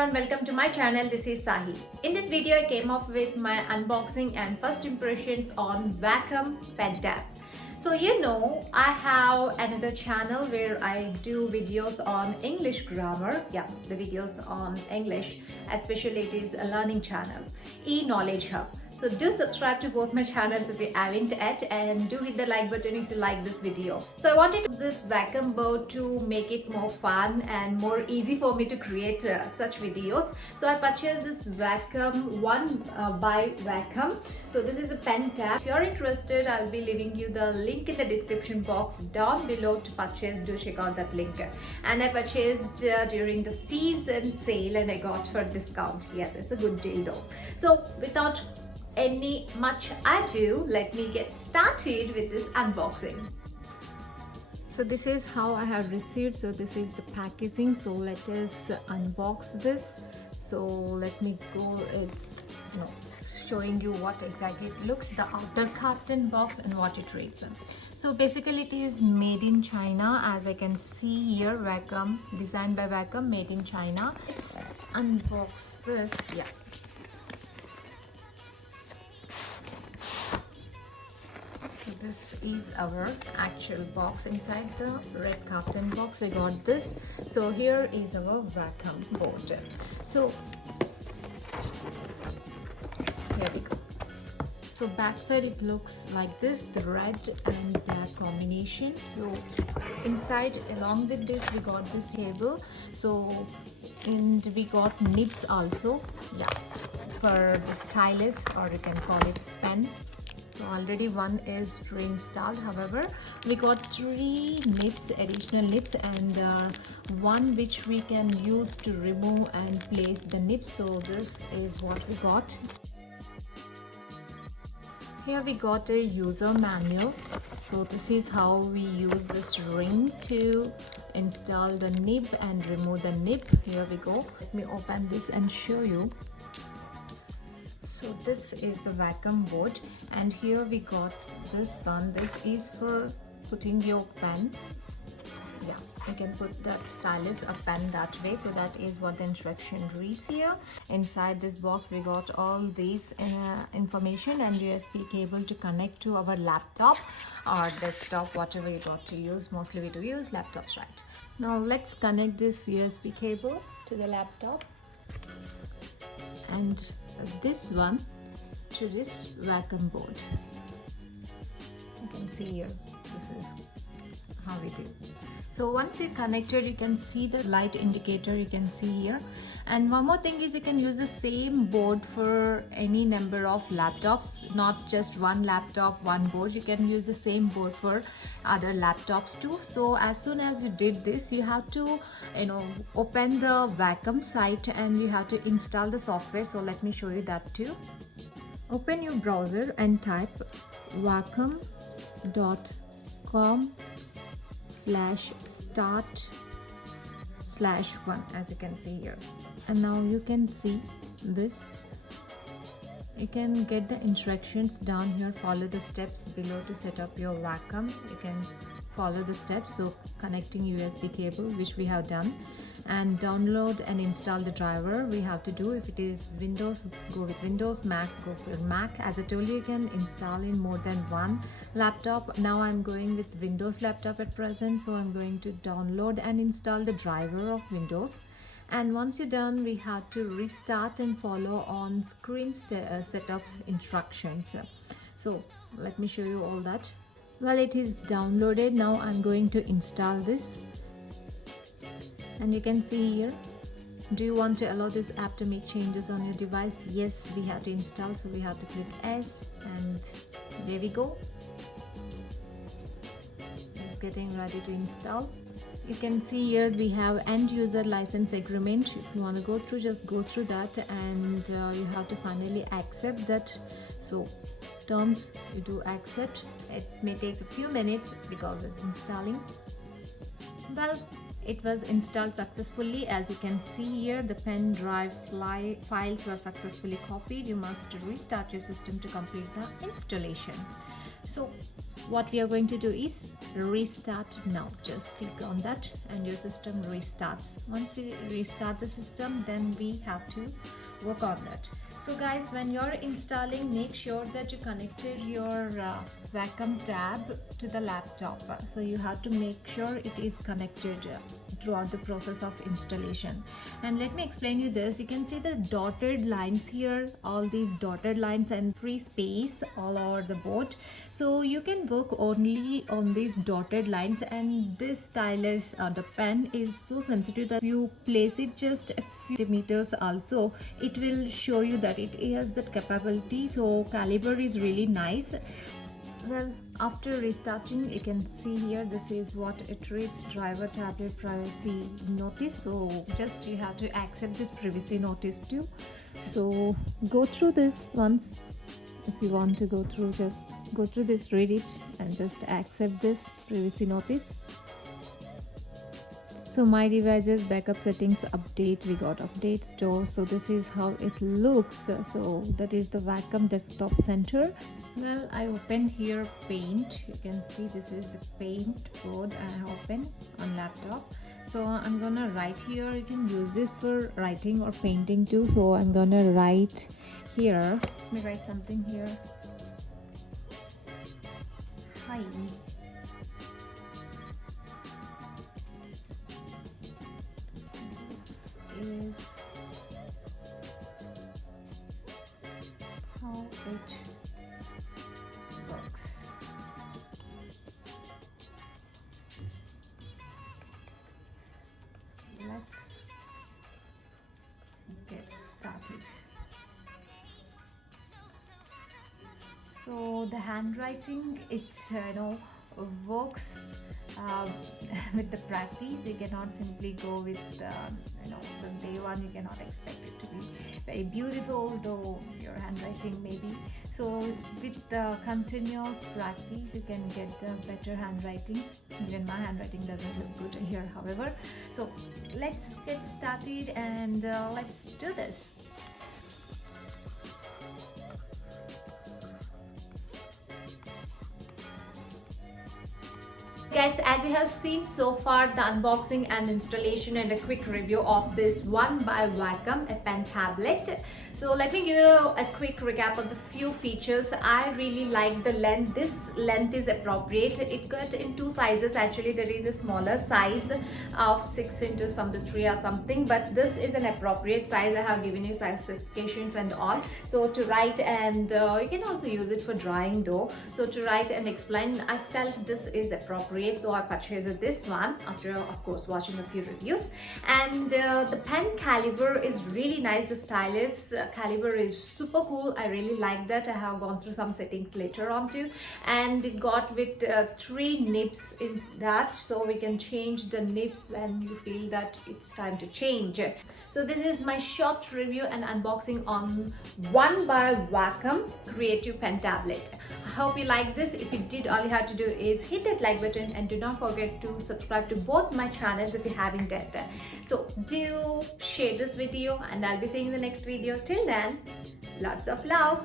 everyone, welcome to my channel. This is Sahi. In this video I came up with my unboxing and first impressions on Wacom pen tab. So I have another channel where I do videos on English grammar. Yeah, the videos on English, especially it is a learning channel, e-knowledge hub. So do subscribe to both my channels if you haven't yet, and do hit the like button if you like this video. So I wanted this Wacom board to make it more fun and more easy for me to create such videos. So I purchased this Wacom One by Wacom. So this is a pen tab. If you're interested, I'll be leaving you the link in the description box down below to purchase. Do check out that link. And I purchased during the season sale and I got for discount. Yes, it's a good deal though. So without any much ado, let me get started with this unboxing. So this is how I have received. So this is the packaging. So let us unbox this. So let me go showing you what exactly it looks, the outer carton box and what it reads. So basically it is made in China, as I can see here. Wacom, designed by Wacom, made in China. Let's unbox this. Yeah. So this is our actual box. Inside the red carton box we got this. So here is our Wacom board. So here we go. So backside it looks like this, the red and black combination. So inside, along with this, we got this cable. So and we got nibs also, yeah, for the stylus, or you can call it pen. So already one is pre-installed. However, we got 3 nibs, additional nibs, and one which we can use to remove and place the nibs. So this is what we got. Here we got a user manual. So this is how we use this ring to install the nib and remove the nib. Here we go. Let me open this and show you. So this is the Wacom board, and here we got this one. This is for putting your pen. Yeah, you can put that stylus or pen that way. So that is what the instruction reads here. Inside this box we got all these information and USB cable to connect to our laptop or desktop, whatever you got to use. Mostly we do use laptops, right? Now let's connect this USB cable to the laptop and this one to this Wacom board. You can see here, this is how we do. So once you connected, you can see the light indicator, you can see here. And one more thing is you can use the same board for any number of laptops, not just one laptop, one board. You can use the same board for other laptops too. So as soon as you did this, you have to open the Wacom site and you have to install the software. So let me show you that too. Open your browser and type wacom.com/start/1, as you can see here. And now you can see this. You can get the instructions down here. Follow the steps below to set up your Wacom. You can follow the steps. So connecting USB cable, which we have done, and download and install the driver we have to do. If it is Windows, go with Windows. Mac, go for Mac. As I told you, you can install in more than one laptop. Now I'm going with Windows laptop at present, so I'm going to download and install the driver of Windows. And once you're done, we have to restart and follow on screen setups instructions. So let me show you all that. Well, it is downloaded. Now I'm going to install this. And you can see here, do you want to allow this app to make changes on your device? Yes, we have to install, so we have to click S, and there we go. It's getting ready to install. You can see here we have end user license agreement. If you want to go through, just go through that, and you have to finally accept that. So terms, you do accept. It may take a few minutes because it's installing. Well, it was installed successfully. As you can see here, the pen drive files were successfully copied. You must restart your system to complete the installation. So what we are going to do is restart now. Just click on that and your system restarts. Once we restart the system, then we have to work on that. So guys, when you're installing, make sure that you connected your Wacom tab to the laptop. So you have to make sure it is connected throughout the process of installation. And let me explain you this. You can see the dotted lines here, all these dotted lines and free space all over the board. So you can work only on these dotted lines, and this stylus, the pen is so sensitive that you place it just a few centimeters also, it will show you that it has that capability. So caliber is really nice. Well, after restarting, you can see here, this is what it reads: driver tablet privacy notice. So just you have to accept this privacy notice too. So go through this once. If you want to go through, just go through this, read it and just accept this privacy notice. So my devices backup settings update, we got update store. So this is how it looks. So that is the Wacom desktop center. Well, I open here Paint. You can see this is the Paint board I open on laptop. So I'm gonna write here. You can use this for writing or painting too. So I'm gonna write here. Let me write something here. Hi. Is how it works. Let's get started. So the handwriting, it works with the practice. You cannot simply go with the day one. You cannot expect it to be very beautiful, though your handwriting may be. So with the continuous practice, you can get the better handwriting. Even my handwriting doesn't look good here, however. So let's get started and let's do this. Guys, as you have seen so far, the unboxing and installation and a quick review of this one by Wacom, a pen tablet. So let me give you a quick recap of the few features. I really like the length. This length is appropriate. It got in two sizes. Actually, there is a smaller size of 6 into some 3 or something, but this is an appropriate size. I have given you size specifications and all. So to write, and you can also use it for drawing though. So to write and explain, I felt this is appropriate. So I purchased this one after, of course, watching a few reviews. And the pen caliber is really nice. The stylus caliber is super cool. I really like that. I have gone through some settings later on too, and it got with 3 nibs in that, so we can change the nibs when you feel that it's time to change. So this is my short review and unboxing on one by Wacom Creative Pen Tablet. I hope you like this. If you did, all you have to do is hit that like button and do not forget to subscribe to both my channels if you haven't yet. So do share this video, and I'll be seeing you in the next video. Till then, lots of love.